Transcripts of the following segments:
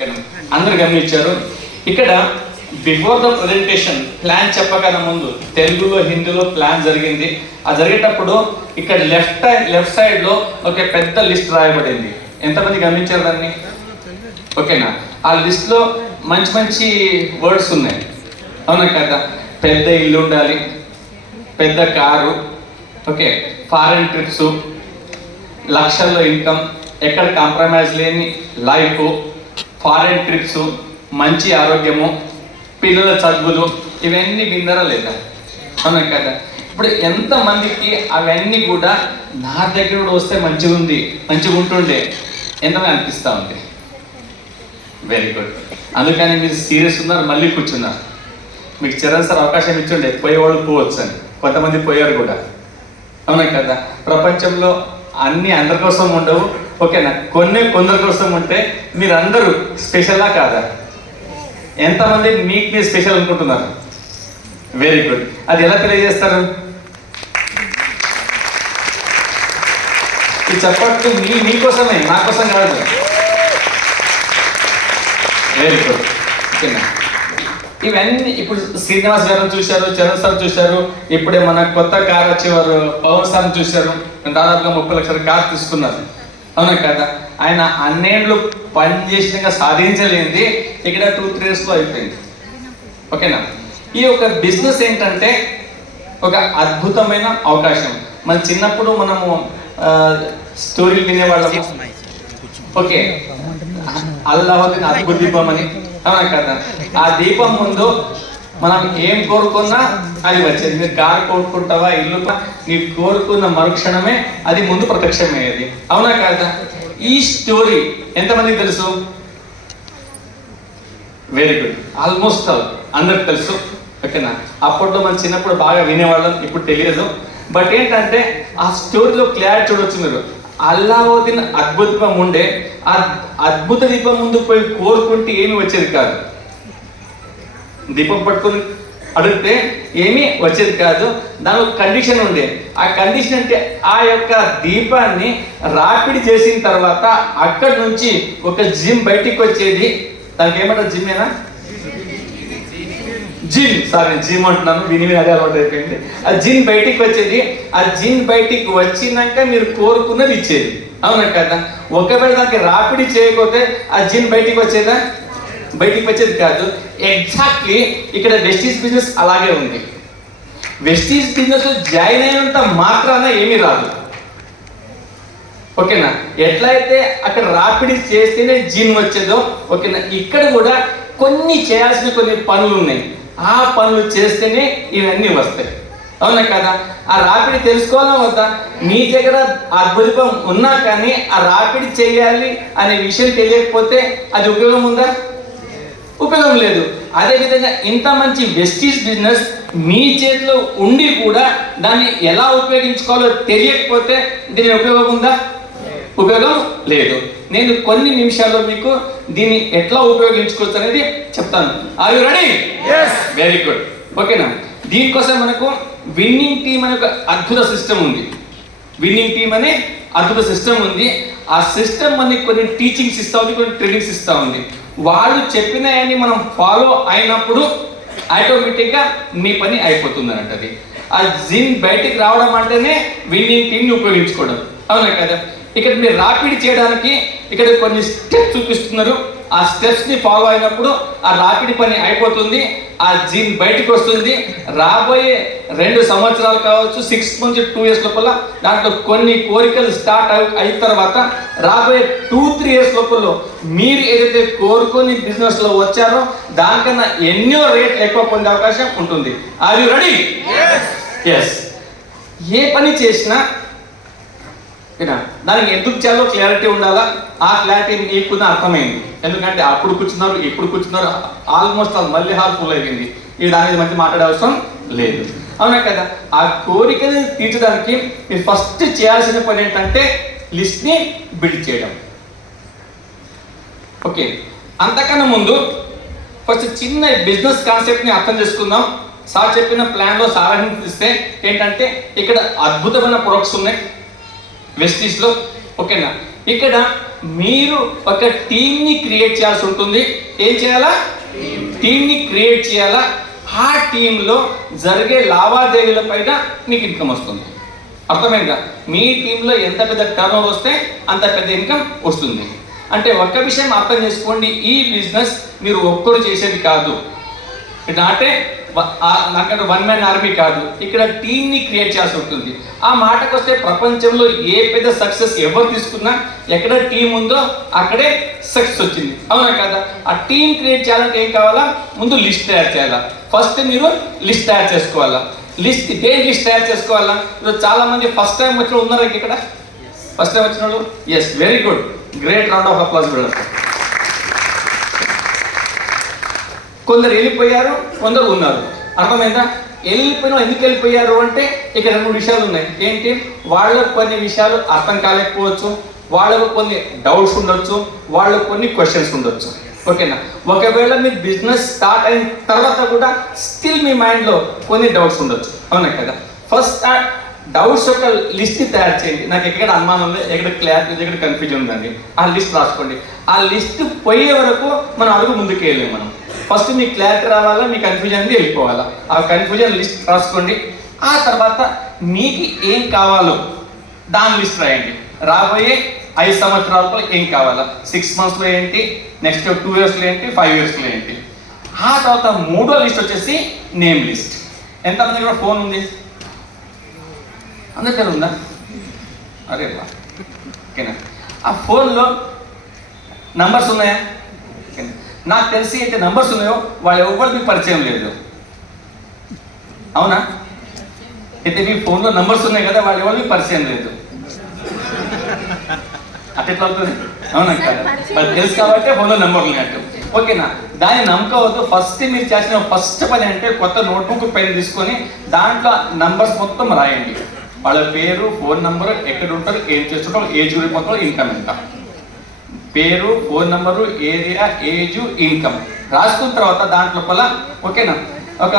అందరు గమనించారు. ఇక్కడ బిఫోర్ ద ప్రజెంటేషన్ ప్లాన్ చెప్పకన్నా ముందు తెలుగులో హిందీలో ప్లాన్ జరిగింది. ఆ జరిగేటప్పుడు ఇక్కడ లెఫ్ట్ సైడ్ లో ఒక పెద్ద లిస్ట్ రాయబడింది. ఎంతమంది గమనించారు దాన్ని? ఓకేనా? ఆ లిస్ట్ లో మంచి మంచి వర్డ్స్ ఉన్నాయి, అవునా కదా? పెద్ద ఇల్లు ఉండాలి, పెద్ద కారు, ఓకే, ఫారెన్ ట్రిప్స్, లక్షల్లో ఇన్కమ్, ఎక్కడ కాంప్రమైజ్ లేని లైఫ్, ఫారెన్ ట్రిప్స్, మంచి ఆరోగ్యము, పిల్లల చదువులు, ఇవన్నీ విన్నారా లేదా? అవునా కదా? ఇప్పుడు ఎంతమందికి అవన్నీ కూడా నా దగ్గర కూడా వస్తే మంచిగా ఉంటుండే ఎంతమంది అనిపిస్తూ ఉంది? Very good. అందుకని మీరు సీరియస్ ఉన్నారు, మళ్ళీ కూర్చున్నారు. మీకు చరణ్ సార్ అవకాశం ఇచ్చుండే పోయేవాళ్ళు పోవచ్చు అని, కొంతమంది పోయారు కూడా, అవునా కదా? ప్రపంచంలో అన్ని అందరి కోసం ఉండవు, ఓకేనా? కొందరి కోసం ఉంటే మీరందరూ స్పెషలా కాదా? ఎంతమంది మీకు మీరు స్పెషల్ అనుకుంటున్నారు? Very good. అది ఎలా తెలియజేస్తారు? ఈ చప్పట్లు మీకోసమే, నా కోసం కాదు. Very good. ఓకేనా? ఇవన్నీ ఇప్పుడు శ్రీనివాస్ గారు చూశారు, చరణ్ సార్ చూశారు, ఇప్పుడే మన కొత్త కార్ వచ్చేవారు పవన్ సార్ చూశారు. దాదాపుగా 30 లక్షల కార్ తీసుకున్నారు, అవునా కదా? ఆయన అన్నేళ్ళు పనిచేసినాక సాధించలేనిది ఇక్కడ 2-3 yearsలో అయిపోయింది, ఓకేనా? ఈ యొక్క బిజినెస్ ఏంటంటే ఒక అద్భుతమైన అవకాశం. మన చిన్నప్పుడు మనము స్టోరీలు వినేవాళ్ళము, ఓకే, అల్లావుద్దీన్ అద్భుత దీపం అని, అవునా కదా? ఆ దీపం ముందు మనం ఏం కోరుకున్నా అది వచ్చేది. మీరు కారు కోరుకుంటావా, ఇల్లు, నీ కోరుకున్న మరుక్షణమే అది ముందు ప్రత్యక్షమయ్యేది, అవునా కదా? ఈ స్టోరీ ఎంతమందికి తెలుసు? Very good. ఆల్మోస్ట్ అందరికి తెలుసు, ఓకేనా? అప్పట్లో మనం చిన్నప్పుడు బాగా వినేవాళ్ళం, ఇప్పుడు తెలియదు. బట్ ఏంటంటే ఆ స్టోరీలో క్లారిటీ చూడొచ్చు మీరు. అల్లావుద్దీన్ అద్భుత దీపం ఉండే, ఆ అద్భుత దీపం ముందు పోయి కోరుకుంటే ఏమి వచ్చేది కాదు. దీపం పట్టుకుని అడిగితే ఏమీ వచ్చేది కాదు. దాని కండిషన్ ఉండే. ఆ కండిషన్ అంటే ఆ యొక్క దీపాన్ని రాపిడి చేసిన తర్వాత అక్కడి నుంచి ఒక జిమ్ బయటికి వచ్చేది. దానికి ఏమంటారు? జిమ్మేనా? జిమ్ అంటున్నాను, విని అదే అలవాటు అయిపోయింది. ఆ జిన్ బయటికి వచ్చేది. ఆ జిన్ బయటికి వచ్చినాక మీరు కోరుకున్నది ఇచ్చేది, అవునా కదా? ఒకవేళ దానికి రాపిడి చేయకపోతే ఆ జిన్ బయటికి వచ్చేదా? బయటికి వచ్చేది కాదు. ఎగ్జాక్ట్లీ ఇక్కడ వెస్టీజ్ బిజినెస్ అలాగే ఉంది. వెస్టీజ్ బిజినెస్ జాయిన్ అయినంత మాత్రాన ఏమీ రాదు, ఓకేనా? ఎట్లయితే అక్కడ రాపిడి చేస్తేనే జిన్ వచ్చేదో, ఓకేనా? ఇక్కడ కూడా కొన్ని చేయాల్సిన కొన్ని పనులు ఉన్నాయి. ఆ పనులు చేస్తేనే ఇవన్నీ వస్తాయి, అవునా కదా? ఆ రాపిడి తెలుసుకోవాలా వద్దా? మీ దగ్గర అద్భుతం ఉన్నా కానీ ఆ రాపిడి చేయాలి అనే విషయం తెలియకపోతే అది ఉపయోగం ఉందా? ఉపయోగం లేదు. అదేవిధంగా ఇంత మంచి వెస్టీజ్ బిజినెస్ మీ చేతిలో ఉండి కూడా దాన్ని ఎలా ఉపయోగించుకోవాలో తెలియకపోతే దీని ఉపయోగం ఉందా? ఉపయోగం లేదు. నేను కొన్ని నిమిషాల్లో మీకు దీన్ని ఎట్లా ఉపయోగించుకోవచ్చు అనేది చెప్తాను. Are you ready? yes. Very good. ఓకేనా? దీనికోసం మనకు విన్నింగ్ టీమ్ అనే ఒక అద్భుత సిస్టమ్ ఉంది. విన్నింగ్ టీమ్ అనే అద్భుత సిస్టమ్ ఉంది. ఆ సిస్టమ్ మనకి కొన్ని టీచింగ్స్ ఇస్తూ ఉంది, కొన్ని ట్రైనింగ్స్ ఇస్తూ ఉంది. వాళ్ళు చెప్పినవన్నీ మనం ఫాలో అయినప్పుడు ఆటోమేటిక్గా మీ పని అయిపోతుంది అన్నట్టు. ఆ జిన్ బయటికి రావడం అంటేనే విన్నింగ్ టీమ్ని ఉపయోగించుకోవడం, అవునా కదా? ఇక్కడ మీరు రాపిడి చేయడానికి ఇక్కడ కొన్ని స్టెప్స్ చూపిస్తున్నారు. ఆ స్టెప్స్ని ఫాలో అయినప్పుడు ఆ రాపిడి పని అయిపోతుంది, ఆ జిన్ బయటికి వస్తుంది. రాబోయే 2 సంవత్సరాలు కావచ్చు, 6 నుంచి 2 years లోపల దాంట్లో కొన్ని కోరికలు స్టార్ట్ అయిన తర్వాత రాబోయే 2-3 years లోపల మీరు ఏదైతే కోరుకొని బిజినెస్లో వచ్చారో దానికన్నా ఎన్నో రేట్లు ఎక్కువ పొందే అవకాశం ఉంటుంది. Are you ready? ఎస్. ఏ పని చేసినా దానికి ఎందుకు చేయాలో క్లారిటీ ఉండాలా. ఆ క్లారిటీ మీకు అర్థమైంది. ఎందుకంటే అప్పుడు కూర్చున్నారు, ఇప్పుడు కూర్చున్నారు, ఆల్మోస్ట్ మళ్ళీ హాల్ ఫుల్ అయిపోయింది. ఇది దాని మీద మంచి మాట్లాడే అవసరం లేదు, అవునా కదా? ఆ కోరికని తీర్చడానికి మీరు ఫస్ట్ చేయాల్సిన పని ఏంటంటే లిస్ట్ని బిల్డ్ చేయడం, ఓకే? అంతకన్నా ముందు ఫస్ట్ చిన్న బిజినెస్ కాన్సెప్ట్ని అర్థం చేసుకుందాం. సార్ చెప్పిన ప్లాన్లో సారాంశం ఇస్తే ఏంటంటే ఇక్కడ అద్భుతమైన ప్రొడక్ట్స్ ఉన్నాయి వెస్టీజ్లో, ఓకేనా? ఇక్కడ మీరు ఒక టీంని క్రియేట్ చేయాల్సి ఉంటుంది. ఏం చేయాలా? టీంని క్రియేట్ చేయాలా. ఆ టీంలో జరిగే లావాదేవీల పైన మీకు ఇన్కమ్ వస్తుంది. అర్థమైందా? మీ టీంలో ఎంత పెద్ద టర్న్ ఓవర్ వస్తే అంత పెద్ద ఇన్కమ్ వస్తుంది. అంటే ఒక్క విషయం అర్థం చేసుకోండి, ఈ బిజినెస్ మీరు ఒక్కరు చేసేది కాదు. అంటే నాకంటే వన్ మ్యాన్ ఆర్మీ కాదు, ఇక్కడ టీంని క్రియేట్ చేయాల్సి ఉంటుంది. ఆ మాటకు వస్తే ప్రపంచంలో ఏ పెద్ద సక్సెస్ ఎవరు తీసుకున్నా ఎక్కడ టీం ఉందో అక్కడే సక్సెస్ వచ్చింది. అవునా కదా? ఆ టీం క్రియేట్ చేయాలంటే ఏం కావాలా? ముందు లిస్ట్ తయారు చేయాలా. ఫస్ట్ మీరు లిస్ట్ తయారు చేసుకోవాలా. లిస్ట్ దేని లిస్ట్ తయారు చేసుకోవాలా? ఇప్పుడు చాలా మంది ఫస్ట్ టైం వచ్చిన ఉన్నారా ఇక్కడ? ఫస్ట్ టైం వచ్చిన వాళ్ళు? Yes, very good, great, round of applause. కొందరు వెళ్ళిపోయారు, కొందరు ఉన్నారు. అర్థమైందా? వెళ్ళిపోయిన ఎందుకు వెళ్ళిపోయారు అంటే ఇక్కడ 2 విషయాలు ఉన్నాయి. ఏంటి? వాళ్ళకు కొన్ని విషయాలు అర్థం కాలేకపోవచ్చు, వాళ్ళకు కొన్ని డౌట్స్ ఉండొచ్చు, వాళ్ళకు కొన్ని క్వశ్చన్స్ ఉండొచ్చు. ఓకేనా? ఒకవేళ మీ బిజినెస్ స్టార్ట్ అయిన తర్వాత కూడా స్టిల్ మీ మైండ్లో కొన్ని డౌట్స్ ఉండొచ్చు. అవునా కదా? ఫస్ట్ ఆ డౌట్స్ యొక్క లిస్ట్ తయారు చేయండి. నాకు ఎక్కడ అనుమానం ఉంది, ఎక్కడ క్లారిటీ ఉంది, ఎక్కడ కన్ఫ్యూజన్ ఉందండి, ఆ లిస్ట్ రాసుకోండి. ఆ లిస్ట్ పోయే వరకు మనం అడుగు ముందుకు వెళ్ళలేము. మనం ఫస్ట్ మీకు క్లారిటీ రావాలా, మీ కన్ఫ్యూజన్ అనేది వెళ్ళిపోవాలా. ఆ కన్ఫ్యూజన్ లిస్ట్ రాసుకోండి. ఆ తర్వాత మీకు ఏం కావాలో దాని లిస్ట్ రాయండి. రాబోయే 5 సంవత్సరాలతో ఏం కావాలా, 6 మంత్స్లో ఏంటి, నెక్స్ట్ 2 ఇయర్స్లో ఏంటి, 5 ఇయర్స్లో ఏంటి. ఆ తర్వాత 3వ లిస్ట్ వచ్చేసి నేమ్ లిస్ట్. ఎంతమంది దగ్గర ఫోన్ ఉంది? అందరి దగ్గర ఉందా? అరే బా, ఓకేనా? ఆ ఫోన్లో నంబర్స్ ఉన్నాయా? నాకు తెలిసి అయితే నంబర్స్ ఉన్నాయో వాళ్ళు ఎవరికి పరిచయం లేదు. అవునా? అయితే మీ ఫోన్లో నంబర్స్ ఉన్నాయి కదా, వాళ్ళు ఎవరికి పరిచయం లేదు. అట్లా అవుతుంది. అవునా కదా? వాళ్ళు తెలుసు కాబట్టి ఫోన్లో నెంబర్ ఉన్నట్టు. ఓకేనా? దాన్ని నమ్మకవద్దు. ఫస్ట్ మీరు చేసిన ఫస్ట్ పని అంటే కొత్త నోట్బుక్ పెన్ తీసుకొని దాంట్లో నంబర్స్ మొత్తం రాయండి. వాళ్ళ పేరు, ఫోన్ నంబరు, ఎక్కడ ఉంటారు, ఏం చేస్తుంటారు, ఏజ్ పోతారు, ఇన్కమ్ ఎంత, పేరు, phone number, area, age, income రాసుకున్న తర్వాత దాంట్లో ఓకేనా, ఒక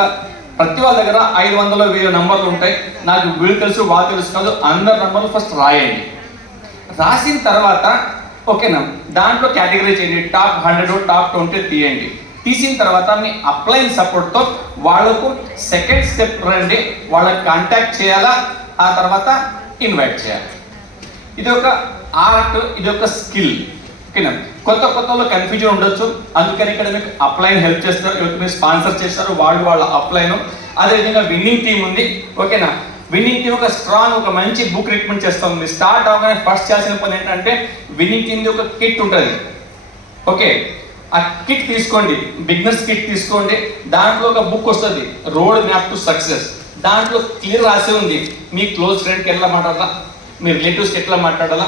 ప్రతి వాళ్ళ దగ్గర 500 1000 నంబర్లు ఉంటాయి. నాకు వీళ్ళు తెలుసు వాళ్ళు తెలుసు కాదు, అందరి నంబర్లు ఫస్ట్ రాయండి. రాసిన తర్వాత ఓకేనా, దాంట్లో కేటగిరీ చేయండి. టాప్ 100, టాప్ 20 తీయండి. తీసిన తర్వాత మీ అప్లైన్ సపోర్ట్తో వాళ్ళకు సెకండ్ స్టెప్ రండి. వాళ్ళకి కాంటాక్ట్ చేయాలా, ఆ తర్వాత ఇన్వైట్ చేయాలి. ఇది ఒక ఆర్ట్, ఇది ఒక స్కిల్. ఓకేనా? కొత్తలో కన్ఫ్యూజన్ ఉండొచ్చు, అందుకని ఇక్కడ మీకు అప్లైన్ హెల్ప్ చేస్తారు. ఎవరికి మీరు స్పాన్సర్ చేస్తారు, వాళ్ళ అప్లైన్. అదేవిధంగా విన్నింగ్ టీం ఉంది. ఓకేనా? విన్నింగ్ టీం ఒక స్ట్రాంగ్, ఒక మంచి బుక్ రికమెండ్ చేస్తుంది. స్టార్ట్ అవగానే ఫస్ట్ చేయాల్సిన పని ఏంటంటే విన్నింగ్ టీం ఒక కిట్ ఉంటుంది. ఓకే, ఆ కిట్ తీసుకోండి, బిగినర్స్ కిట్ తీసుకోండి. దాంట్లో ఒక బుక్ వస్తుంది, రోడ్ మ్యాప్ టు సక్సెస్. దాంట్లో క్లియర్ రాసి ఉంది మీ క్లోజ్ ఫ్రెండ్కి ఎట్లా మాట్లాడాలా, మీ రిలేటివ్స్కి ఎట్లా మాట్లాడాలా,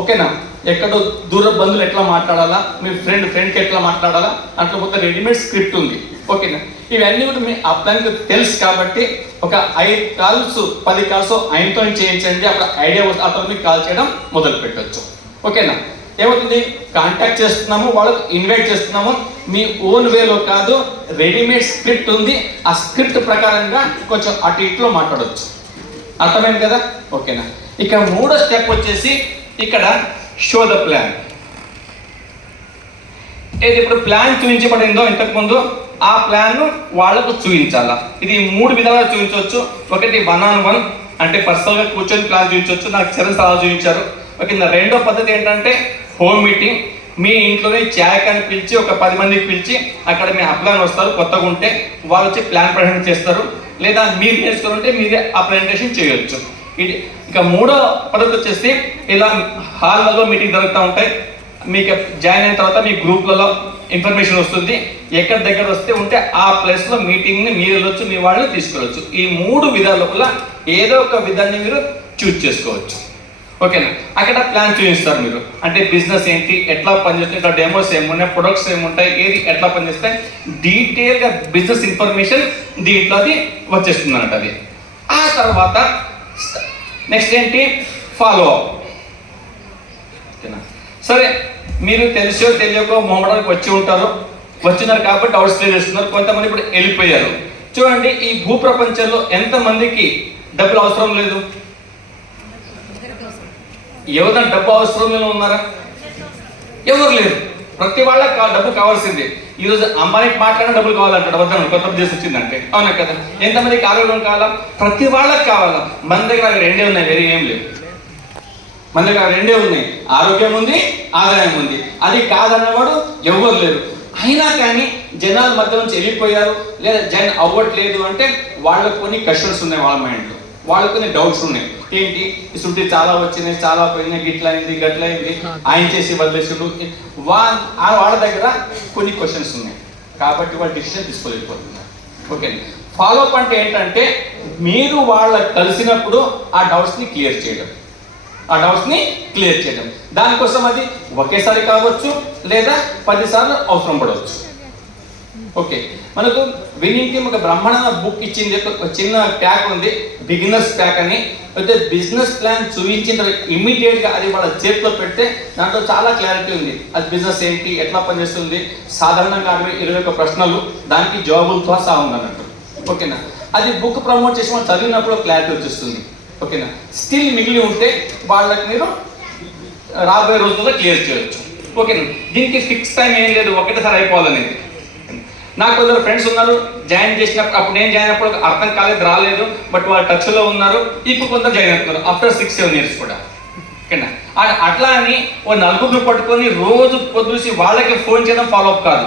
ఓకేనా, ఎక్కడో దూర బంధువులు ఎట్లా మాట్లాడాలా, మీ ఫ్రెండ్కి ఎట్లా మాట్లాడాలా, అట్లా మొత్తం రెడీమేడ్ స్క్రిప్ట్ ఉంది. ఓకేనా? ఇవన్నీ కూడా మీ అప్లైన్కి తెలుసు కాబట్టి ఒక 5 కాల్స్ 10 కాల్స్ ఆయనతో చేయించండి. అప్పుడు ఐడియా వస్తే అతను మీకు కాల్ చేయడం మొదలు పెట్టవచ్చు. ఓకేనా? ఏమవుతుంది, కాంటాక్ట్ చేస్తున్నాము, వాళ్ళకి ఇన్వైట్ చేస్తున్నాము. మీ ఓన్ వేలో కాదు, రెడీమేడ్ స్క్రిప్ట్ ఉంది. ఆ స్క్రిప్ట్ ప్రకారంగా కొంచెం అటు ఇట్లో మాట్లాడవచ్చు. అర్థమైంది కదా? ఓకేనా? ఇక 3వ స్టెప్ వచ్చేసి ఇక్కడ షో ద ప్లాన్. ఏది ఇప్పుడు ప్లాన్ చూపించబడిందో ఇంతకుముందు, ఆ ప్లాన్ వాళ్ళకు చూపించాలా. ఇది 3 విధాలుగా చూపించవచ్చు. ఒకటి 1-on-1, అంటే పర్సనల్గా కూర్చొని ప్లాన్ చూపించవచ్చు. నాకు చరణ్ సలహా చూపించారు. ఓకే, రెండో పద్ధతి ఏంటంటే హోమ్ మీటింగ్. మీ ఇంట్లోనే చాయకాన్ని పిలిచి ఒక 10 మందికి పిలిచి అక్కడ మీ అప్లైన్ వస్తారు, కొత్తగా ఉంటే వాళ్ళు వచ్చి ప్లాన్ ప్రజెంట్ చేస్తారు. లేదా మీరు నేర్చుకుంటే మీరే ఆ ప్రజెంటేషన్ చేయొచ్చు. ఇది ఇక 3వ పద్ధతి వచ్చేసి ఇలా హాల్లలో మీటింగ్ జరుగుతూ ఉంటాయి. మీకు జాయిన్ అయిన తర్వాత మీ గ్రూప్లలో ఇన్ఫర్మేషన్ వస్తుంది. ఎక్కడ దగ్గర వస్తే ఉంటే ఆ ప్లేస్లో మీటింగ్ని మీరు వెళ్ళొచ్చు, మీ వాళ్ళని తీసుకెళ్ళొచ్చు. ఈ 3 విధాల లోపల ఏదో ఒక విధాన్ని మీరు చూస్ చేసుకోవచ్చు. ఓకేనా? అక్కడ ప్లాన్ చూపిస్తారు మీరు, అంటే బిజినెస్ ఏంటి, ఎట్లా పనిచేస్తుంది, ఇక్కడ డెమోస్ ఏమున్నాయి, ప్రొడక్ట్స్ ఏముంటాయి, ఏది ఎట్లా పనిచేస్తాయి, డీటెయిల్గా బిజినెస్ ఇన్ఫర్మేషన్ దీంట్లో అది వచ్చేస్తుంది అన్నట్టు. అది ఆ తర్వాత నెక్స్ట్ ఏంటి, ఫాలో అప్. ఓకేనా? సరే, మీరు తెలుసో తెలియకో మొహమ్మడానికి వచ్చినారు కాబట్టి డౌట్స్ క్లియర్ చేస్తున్నారు. కొంతమంది ఇప్పుడు వెళ్ళిపోయారు. చూడండి, ఈ భూప్రపంచంలో ఎంతమందికి డబ్బులు అవసరం లేదు? ఎవరైనా డబ్బు అవసరం ఉన్నారా? ఎవరు లేరు. ప్రతి వాళ్ళకి డబ్బు కావాల్సిందే. ఈరోజు అమ్మాయికి మాట్లాడిన డబ్బులు కావాలంటాడు, వద్దాను కొత్త దేశం వచ్చిందంటే, అవునా కదా? ఎంతమందికి ఆరోగ్యం కావాలా? ప్రతి వాళ్ళకి కావాలా. మన దగ్గర అవి రెండే ఉన్నాయి, వేరే ఏం లేవు. మన దగ్గర రెండే ఉన్నాయి, ఆరోగ్యం ఉంది, ఆదాయం ఉంది. అది కాదన్నవాడు ఎవరు లేరు. అయినా కానీ జనాల మధ్య నుంచి వెళ్ళిపోయారు లేదా జాయిన్ అవ్వట్లేదు అంటే వాళ్ళకు కొన్ని క్వశ్చన్స్ ఉన్నాయి, వాళ్ళ మైండ్లో వాళ్ళకు కొన్ని డౌట్స్ ఉన్నాయి. ఏంటి, ఇసుంటి చాలా వచ్చినాయి, చాలా పోయినాయి, గిట్లయింది గట్లయింది, ఆయన చేసి వదిలేసుడు, వాళ్ళ దగ్గర కొన్ని క్వశ్చన్స్ ఉన్నాయి. కాబట్టి వాళ్ళు డిసిషన్ తీసుకోలేకపోతున్నారు. ఓకే, ఫాలోఅప్ అంటే ఏంటంటే మీరు వాళ్ళకి కలిసినప్పుడు ఆ డౌట్స్ని క్లియర్ చేయడం, దానికోసం అది ఒకేసారి కావచ్చు లేదా 10 సార్లు అవసరం పడవచ్చు. ఓకే, మనకు విన్నింగ్ టీమ్ ఒక బ్రహ్మాండ బుక్ ఇచ్చింది, ఒక చిన్న ప్యాక్ ఉంది, బిగినర్స్ ప్యాక్ అని. అయితే బిజినెస్ ప్లాన్ చూపించిన తర్వాత ఇమ్మీడియట్గా అది వాళ్ళ చేతిలో పెడితే దాంట్లో చాలా క్లారిటీ ఉంది. అది బిజినెస్ ఏంటి, ఎట్లా పనిచేస్తుంది, సాధారణంగా 21 ప్రశ్నలు, దానికి జవాబులతో సహా ఉందన్నట్టు. ఓకేనా, అది బుక్ ప్రమోట్ చేసి మనం చదివినప్పుడు క్లారిటీ వచ్చేస్తుంది. ఓకేనా, స్టిల్ మిగిలి ఉంటే వాళ్ళకి మీరు రాబోయే రోజుల్లో క్లియర్ చేయవచ్చు. ఓకేనా, దీనికి ఫిక్స్ టైం ఏం లేదు, ఒకటేసారి అయిపోవాలనేది. నాకు కొందరు ఫ్రెండ్స్ ఉన్నారు, జాయిన్ చేసినప్పుడు, అప్పుడు నేను జాయిన్ అయినప్పుడు అర్థం కాలేదు, రాలేదు, బట్ వాళ్ళు టచ్లో ఉన్నారు. ఇప్పుడు కొందరు జాయిన్ అవుతున్నారు ఆఫ్టర్ 6-7 ఇయర్స్ కూడా. ఓకేనా, అట్లా అని ఓ 4 పట్టుకొని రోజు పొద్దుసి వాళ్ళకి ఫోన్ చేయడం ఫాలోఅప్ కాదు.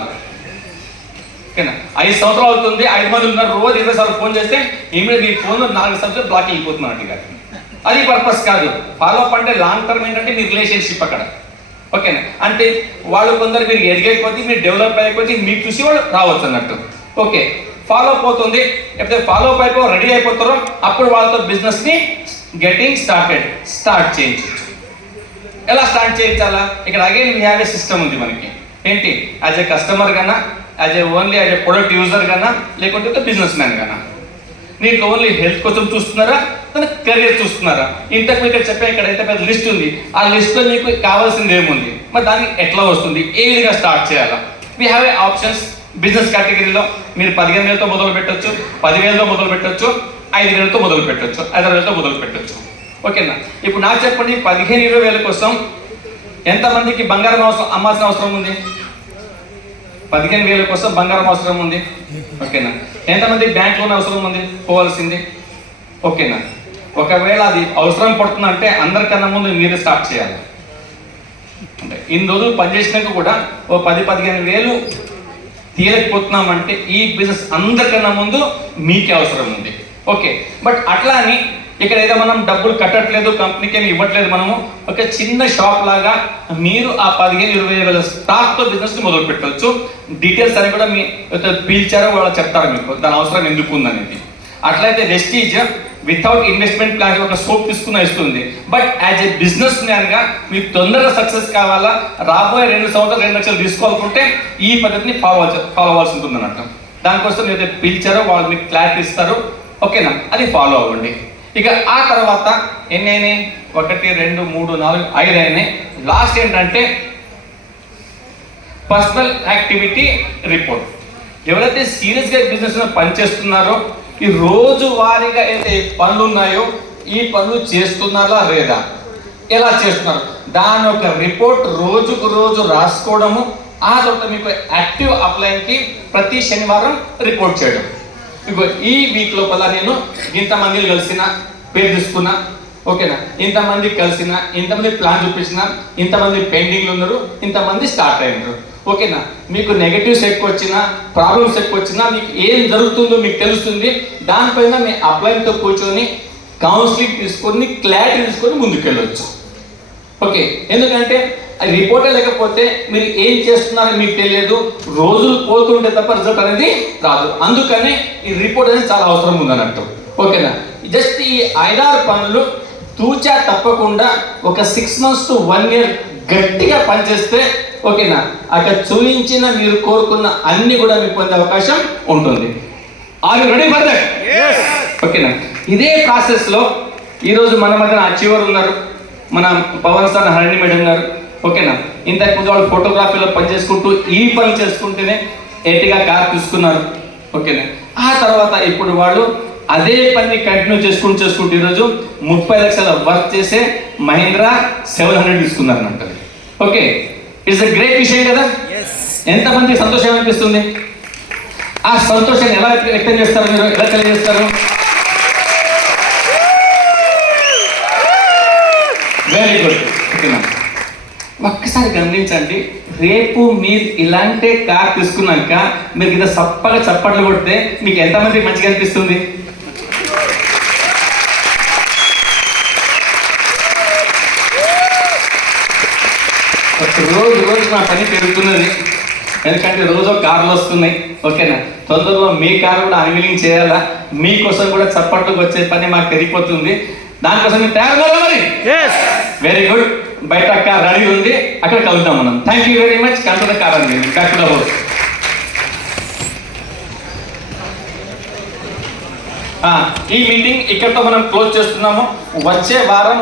ఓకేనా, 5 సంవత్సరాలు అవుతుంది, 5 మంది ఉన్నారు, రోజు 20 సార్లు ఫోన్ చేస్తే ఇమీడియట్ మీ ఫోన్ 4 సంవత్సరాలు బ్లాక్ అయిపోతున్నట్టు కాదు. అది పర్పస్ కాదు. ఫాలోఅప్ అంటే లాంగ్ టర్మ్ ఏంటంటే మీ రిలేషన్షిప్ అక్కడ. ఓకేనా, అంటే వాళ్ళు కొందరు మీరు ఎదిగే కొద్దీ, మీరు డెవలప్ అయ్యే కొద్దీ మీకు చూసి వాళ్ళు రావచ్చు అన్నట్టు. ఓకే, ఫాలోఅప్ అవుతుంది. ఎప్పుడైతే ఫాలోఅప్ రెడీ అయిపోతారో అప్పుడు వాళ్ళతో బిజినెస్ని స్టార్ట్ చేయించవచ్చు. ఎలా స్టార్ట్ చేయించాలా? ఇక్కడ again we have a system ఉంది మనకి. ఏంటి, యాజ్ ఏ కస్టమర్ కన్నా, యాజ్ ఏ ప్రొడక్ట్ యూజర్ కన్నా, లేకుంటే బిజినెస్ మ్యాన్ కన్నా, నీకు ఓన్లీ హెల్త్ కోసం చూస్తున్నారా, కెరియర్ చూస్తున్నారా? ఇంతకు ఇక్కడ చెప్పే ఇక్కడ అయితే పెద్ద లిస్ట్ ఉంది. ఆ లిస్ట్లో మీకు కావాల్సింది ఏముంది, మరి దాన్ని ఎట్లా వస్తుంది, ఏ విధంగా స్టార్ట్ చేయాలా? We have a options. Business కేటగిరీలో మీరు 15,000తో మొదలు పెట్టచ్చు, 10,000తో మొదలు పెట్టచ్చు, 5,000తో మొదలు పెట్టచ్చు, 5,000తో మొదలు పెట్టచ్చు. ఓకేనా, ఇప్పుడు నాకు చెప్పండి, 15,000-20,000 కోసం ఎంతమందికి బంగారం అమ్మాల్సిన అవసరం ఉంది? 15,000 కోసం బంగారం అవసరం ఉంది. ఓకేనా, ఎంతమంది బ్యాంక్ లోన్ అవసరం ఉంది పోవాల్సింది? ఓకేనా, ఒకవేళ అది అవసరం పడుతుందంటే అందరికన్నా ముందు మీరే స్టార్ట్ చేయాలి. అంటే ఇన్ని రోజులు పనిచేసినాక కూడా ఓ 10-15,000 తీయలేకపోతున్నామంటే ఈ బిజినెస్ అందరికన్నా ముందు మీకే అవసరం ఉంది. ఓకే, బట్ అట్లా అని ఇక్కడ ఏదో మనం డబ్బులు కట్టట్లేదు, కంపెనీకి ఏమి ఇవ్వట్లేదు, మనము ఒక చిన్న షాప్ లాగా మీరు ఆ 15,000-20,000 స్టాక్తో బిజినెస్ని మొదలు పెట్టవచ్చు. డీటెయిల్స్ అని కూడా మీ పిలిచారో వాళ్ళు చెప్తారు మీకు దాని అవసరం ఎందుకు ఉందనేది. అట్లయితే వెస్టీజ్ వితౌట్ ఇన్వెస్ట్మెంట్ ప్లాన్ ఒక సోప్ తీసుకుని ఇస్తుంది. బట్ యాజ్ ఏ బిజినెస్ మ్యాన్గా మీకు తొందరగా సక్సెస్ కావాలా, రాబోయే 2 సంవత్సరాలు 2 లక్షలు తీసుకోవాలనుకుంటే ఈ పద్ధతిని ఫాలో అవ్వాల్సి ఉంటుంది అన్నట్టు. దానికోసం ఏదైతే పిలిచారో వాళ్ళు మీకు క్లారిటీ ఇస్తారు. ఓకేనా, అది ఫాలో అవ్వండి. ఇక ఆ తర్వాత ఎన్నైనాయి? 1, 2, 3, 4, 5 అయినాయి. లాస్ట్ ఏంటంటే పర్సనల్ యాక్టివిటీ రిపోర్ట్. ఎవరైతే సీరియస్గా బిజినెస్ పనిచేస్తున్నారో, ఈ రోజు వారీగా అయితే పనులు ఉన్నాయో ఈ పనులు చేస్తున్నారా లేదా, ఎలా చేస్తున్నారు, దాని ఒక రిపోర్ట్ రోజుకు రోజు రాసుకోవడము. ఆ తర్వాత మీకు యాక్టివ్ అప్లైన్కి ప్రతి శనివారం రిపోర్ట్ చేయడం. ఇగో ఈ వీక్ లోపల నేను ఇంతమంది కలిసిన, పేరు తీసుకున్నా. ఓకేనా, ఇంతమంది కలిసిన, ఇంతమంది ప్లాన్ చూపించిన, ఇంతమంది పెండింగ్లు ఉన్నారు, ఇంతమంది స్టార్ట్ అయినారు. ఓకేనా, మీకు నెగటివ్స్ ఎక్కువ వచ్చినా, ప్రాబ్లమ్స్ ఎక్కువ వచ్చినా, మీకు ఏం జరుగుతుందో మీకు తెలుస్తుంది. దానిపైన మీ అప్లైన్తో కూర్చొని కౌన్సిలింగ్ తీసుకొని క్లారిటీ తీసుకొని ముందుకెళ్ళవచ్చు. ఓకే, ఎందుకంటే అది రిపోర్టే లేకపోతే మీరు ఏం చేస్తున్నారో మీకు తెలియదు, రోజులు పోతుంటే తప్ప రిజల్ట్ అనేది రాదు. అందుకని ఈ రిపోర్ట్ అనేది చాలా అవసరం ఉందన్నట్టు. ఓకేనా, జస్ట్ ఈ 5-6 పనులు తూచా తప్పకుండా ఒక 6 months to 1 year గట్టిగా పనిచేస్తే, ఓకేనా, అక్కడ చూపించిన మీరు కోరుకున్న అన్ని కూడా మీకు పొందే అవకాశం ఉంటుంది. Are you ready for that? ఓకేనా, ఇదే ప్రాసెస్లో ఈరోజు మన మధ్యన అచీవర్ ఉన్నారు, మన పవన్ సార్, హరిణి మేడం గారు. ఓకేనా, ఇంతకు ముందు వాళ్ళు ఫోటోగ్రఫీలో పనిచేసుకుంటూ ఈ పని చేసుకుంటూనే ఎర్టిగా కార్ తీసుకున్నారు. ఓకేనా, ఆ తర్వాత ఇప్పుడు వాళ్ళు అదే పని కంటిన్యూ చేసుకుంటూ ఈరోజు 30 లక్షల వర్క్ చేసే మహీంద్రా 700 తీసుకున్నారు అంటారు. ఓకే, ఇట్స్ అ గ్రేట్ విషయం కదా. ఎంతమంది సంతోషం అనిపిస్తుంది? ఆ సంతోషాన్ని ఎలా వ్యక్తం చేస్తారు, మీరు ఎలా తెలియజేస్తారు? Very good. ఓకేనా, ఒక్కసారి గమనించండి, రేపు మీరు ఇలాంటి కార్ తీసుకున్నాక మీరు ఇంత సప్పగా చప్పట్లు కొడితే మీకు ఎంతమందికి మంచిగా అనిపిస్తుంది? రోజు మా పని పెరుగుతున్నది, ఎందుకంటే రోజు కార్లు వస్తున్నాయి. ఓకేనా, తొందరలో మీ కారు కూడా అన్వీలింగ్ చేయాలా, మీకోసం కూడా చప్పట్లకు వచ్చే పని మాకు పెరిగిపోతుంది. దానికోసం మీరు తయారు కదా మరి? Very good. బయట కార్ రెడీ ఉంది, అక్కడ కలుద్దాం మనం. Thank you very much. Control car అండి, బ్యాక్ టు ద హౌస్. ఈ మీటింగ్ ఇక్కడతో మనం క్లోజ్ చేస్తున్నాము. వచ్చే వారం